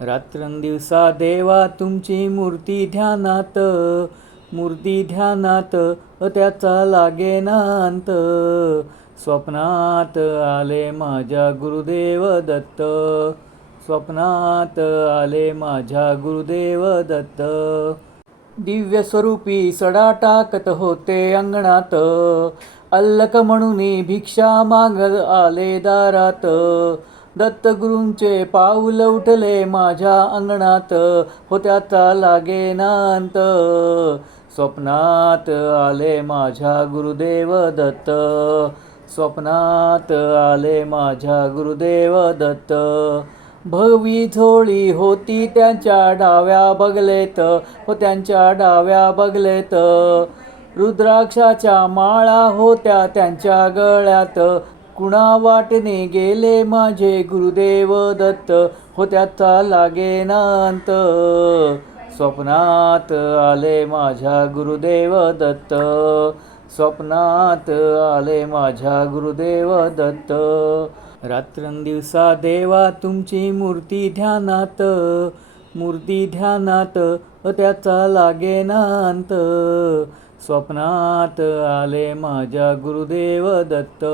रात्रंदिवसा देवा तुमची मूर्ती ध्यानात त्याचा लागेना अंत. स्वप्नात आले माझ्या गुरुदेव दत्त, स्वप्नात आले माझ्या गुरुदेव दत्त. दिव्य स्वरूपी सडा टाकत होते अंगणात, अल्लक म्हणून भिक्षा मागत आले दारात. दत्तगुरूंचे पाऊल उठले माझ्या अंगणात, हो त्याचा लागेना अंत. स्वप्नात आले माझ्या गुरुदेव दत्त, स्वप्नात आले माझ्या गुरुदेव दत्त. भगवी झोळी होती त्यांच्या डाव्या बगलेत, हो त्यांच्या डाव्या बगलेत. रुद्राक्षाच्या माळा होत्या त्यांच्या गळ्यात, कुणा वाटणे गेले माझे गुरुदेव दत्त, हो त्याचा लागेना अंत. स्वप्नात आले माझ्या गुरुदेव दत्त, स्वप्नात आले माझ्या गुरुदेव दत्त. रात्रंदिवसा देवा तुमची मूर्ती ध्यानात त्याचा लागेना अंत. स्वप्नात आले माझ्या गुरुदेव दत्त.